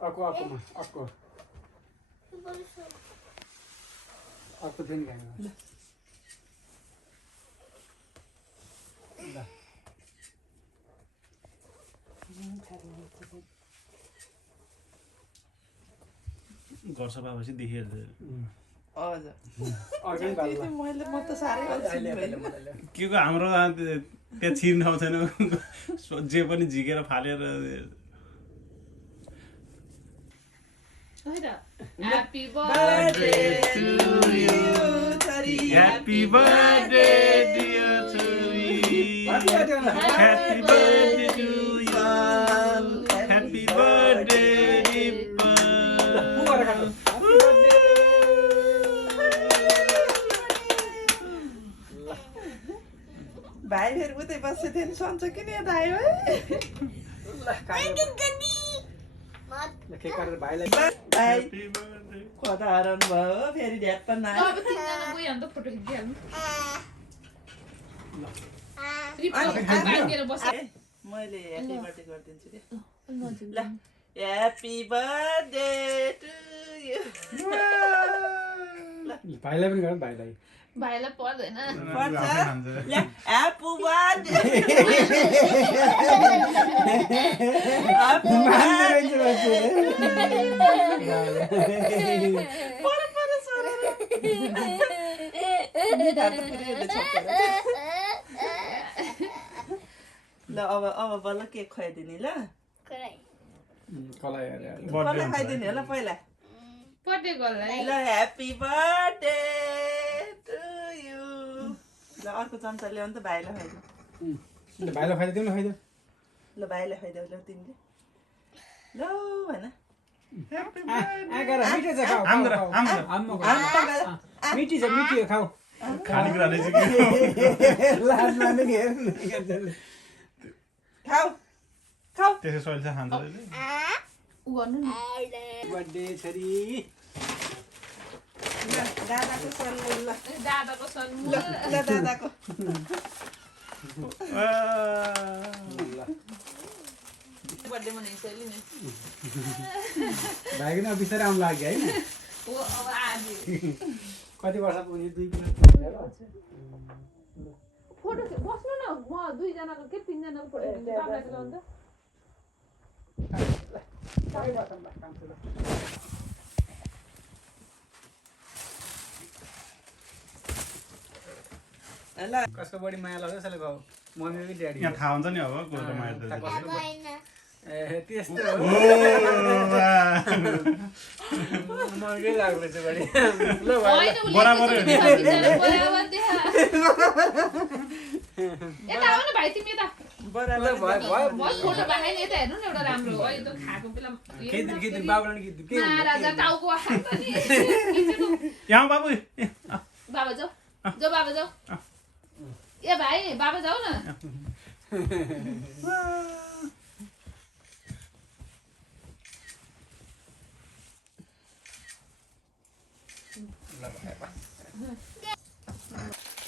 अर्को दिन खायो गर्छ बाबासी देखिहाल्छ के को हाम्रो त्यहाँ छिर्न आउँदैन जे पनि झिकेर Faleiro Happy birthday to you, Tari. Happy birthday dear Tari. Happy birthday to you. Happy birthday Dipal. भाइ फेरि उतै बस्छ थिएन सन्चो किन यता आयो है कता हराउनु भयो फेरि ढ्याप्प नआयो मैले ह्याप्पी बर्थडे गरिदिन्छु कि ल ह्याप्पी बर्थडे टु यु भाइलाई पनि गर भाइलाई भाइलाई पर्दैन ह्याप्पी बर्थडे ल अब बल्ल केक खुवाइदिने ल खुवाइदिने होला पहिला ल ह्याप्पी बर्थडे टु यु ल अर्को चम्चा ल्याउ नि त भाइलाई खुवाइदिउ भाइलाई खुवाइदिउ न खुवाइदिउ ल भाइलाई खुवाइदेऊ ल तिमीले ल भन मिठी छ मिठी हो खाऊ खानेकुरा रहेछ खाऊ खाऊ त्यसै सहिले चाहिँ खान्छ बर्थडे छोरी दादाको सल्लो ल दादाको सल्लो ल दादाको बर्थडे मनाइन्छ नि भाइको न बिस्तारै आउनु लाग्यो है हो अब आज कति वर्ष पुग्यो 2 किलो फोटो बस्नु न म दुई जनाको के तीन जनाको फोटो खिच्नु तपाईहरुले लाउँदा ल कसको बढी माया लाग्छ त्यसले गाउ मम्मी कि ड्याडी यहाँ थाहा हुन्छ नि अब कोको माया त ए त्यस्तो हो मम्मी लाग्छ चाहिँ बढी ल भाइ बराबर हो नि बराबर देखा यता आउनु भाइ तिमी यता बराबर भयो म फोटो बाहाइ यता हेर्नु न एउटा राम्रो हो यो त खाएको बेला केदिन बाबुले गीत के महाराजा टाउको हात नि यहाँ बाबु बाबा जाऊ जाऊ बाबा जाऊ ए भाइ बाबा जाऊ न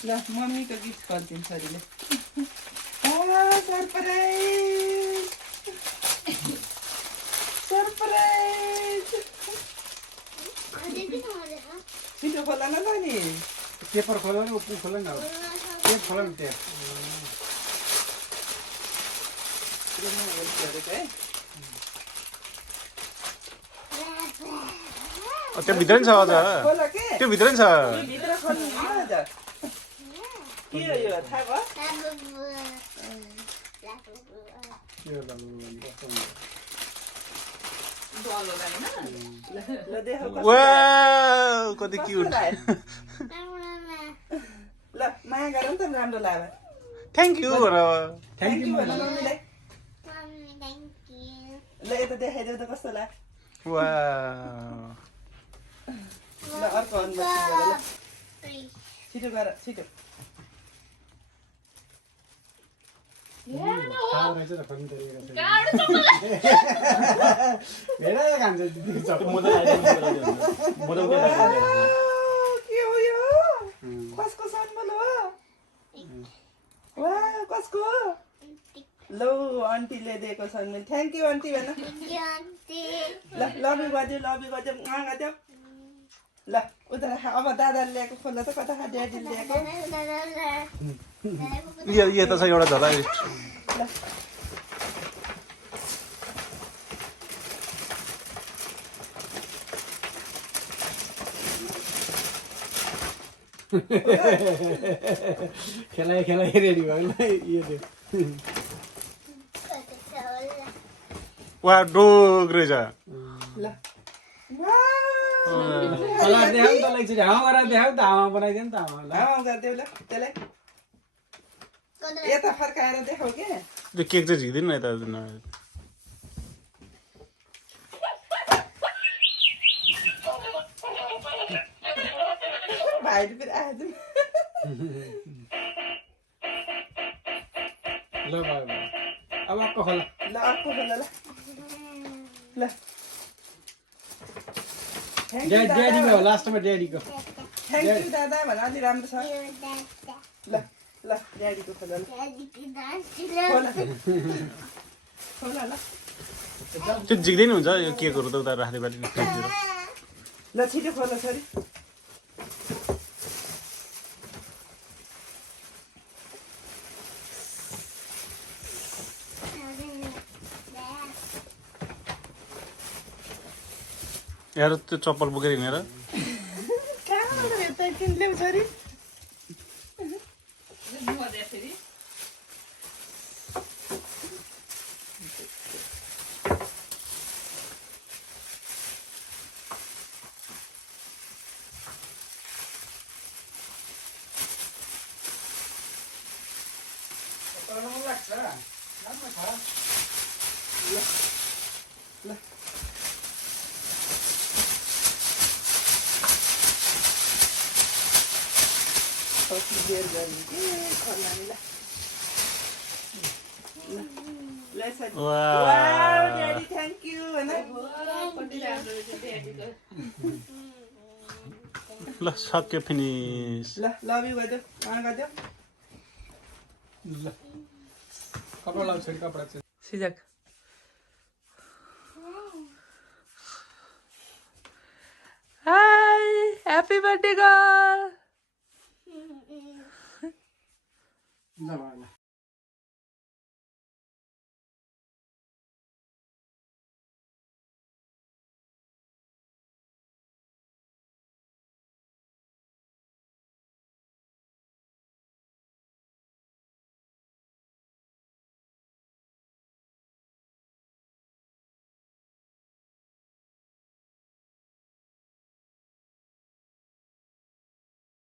ल मम्मीको गिफ्ट गरिदिन्छ छोरीले सरप्राइज सरप्राइज छिटो खोला न नि पेपर खोल न ऊ खोल न टेप खोल न टेप त्यो भित्र नि छ अझ खोला के त्यो भित्र नि छ भित्र खोल्नु न अझ के हो यो थाहा भयो ल देखौ वाउ कति क्यूट ल माया गर नि त राम्रो लाग्यो थ्यांक यू थ्याङ्क यू भन मम्मीलाई ल यता देखाइदेऊ त कस्तो लाग्यो वाउ ल अर्को अनबक्सिङ गर ल छिटो गर छिटो के हो यो कसको सम्मान हो वा कसको लौ आन्टीले दिएको सम्मान थ्याङ्क यू आन्टी भन ल ल लभ यु गरिदियो गरिदियो ल उता अब दादाले ल्याएको खोल्ला त कता ड्याडीले ल्याएको यो त छ एउटा झोला ल खेलाइ रेडी भयो यो वा डोग रहेछ ल कलर देखाउ त एकचोटि हावा गरेर देखाउ त हावा बनाइदियो नि त हावा ल हावा गरिदेऊ ल त्यसलाई यता फर्काएर देखाऊ के त्यो केक चाहिँ झिक्दिनु न यता भाइले फेरि आएछ ल भयो अब अर्को खोला ल अर्को खोला ल ल ड्याडीको लास्टमा ड्याडीको थ्याङ्क यू दादा भन अलि राम्रो छ ल ल ड्याडीको खोला ल खोला ल त्यो झिक्दैन हुन्छ यो केकहरू त उता राख्दै पारि ल छिटो खोला छोरी यार त्यो चप्पल बोकेर हिँडेर कहाँबाट यता किन्ल्याउ छोरी ल बेर गर्ने के खोल्नाले ल ल sorry wow daddy thank you हैन ल सक्यो फिनिस ल लभ यु गरिदेऊ गरिदेऊ ल कपडा लाउ छोरी कपडा चाहिँ सिजक हाई ह्यापी बर्थडे गर्ल